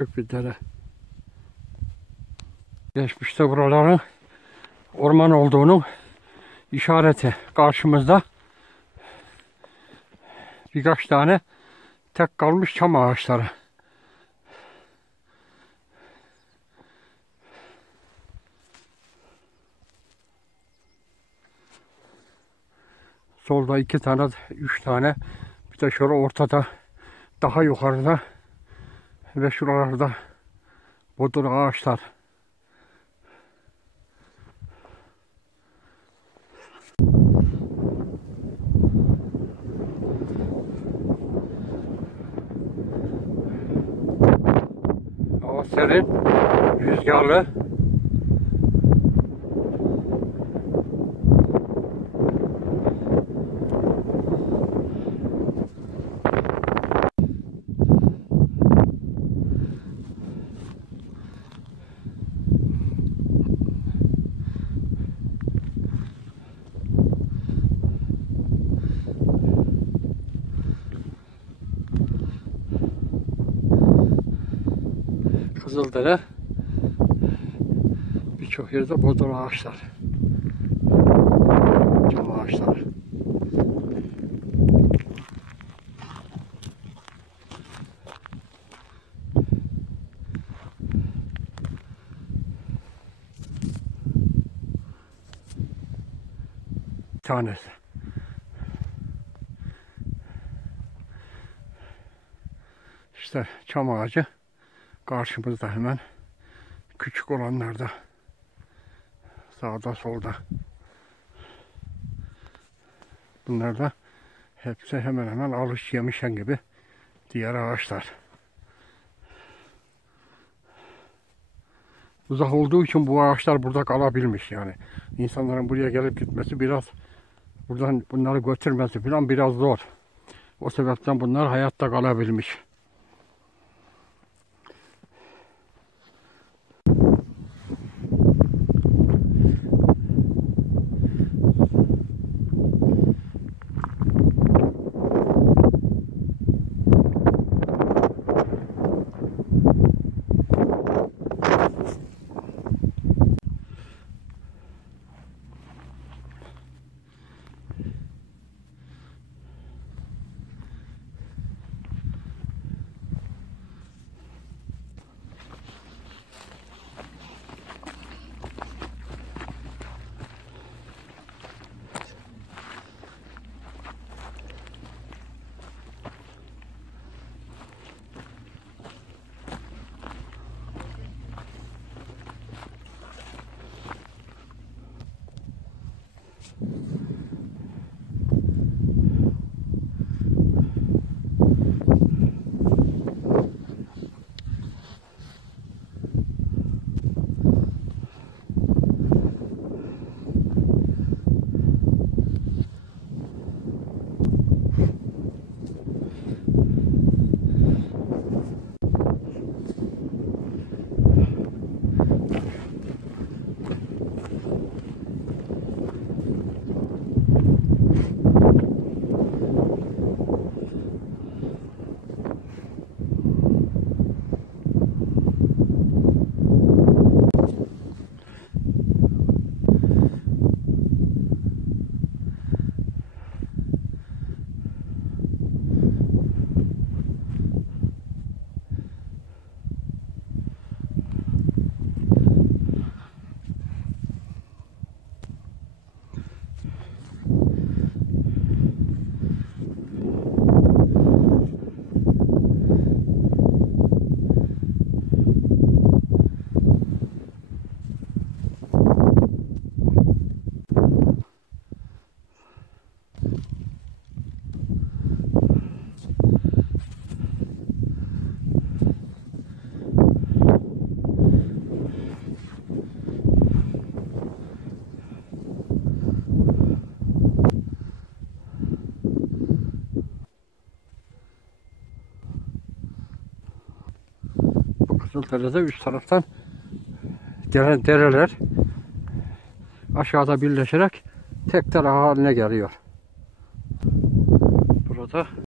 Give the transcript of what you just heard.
küçük bir dere. Geçmişte buraların orman olduğunun işareti. Karşımızda birkaç tane tek kalmış çam ağaçları. Solda 2 tane, 3 tane, bir de şöyle ortada, daha yukarıda ve şuralarda bodur ağaçlar. Hava serin, rüzgarlı. Kızıldere, birçok yerde bodur ağaçlar, çam ağaçları. Bir tanesi. İşte çam ağacı. Karşımızda hemen, küçük olanlar da sağda solda. Bunlar da hepsi hemen hemen alış yemişen gibi diğer ağaçlar. Uzak olduğu için bu ağaçlar burada kalabilmiş yani. İnsanların buraya gelip gitmesi biraz, buradan bunları götürmesi falan biraz zor. O sebepten bunlar hayatta kalabilmiş. Kızılderede üst taraftan gelen dereler aşağıda birleşerek tek dere haline geliyor. Burada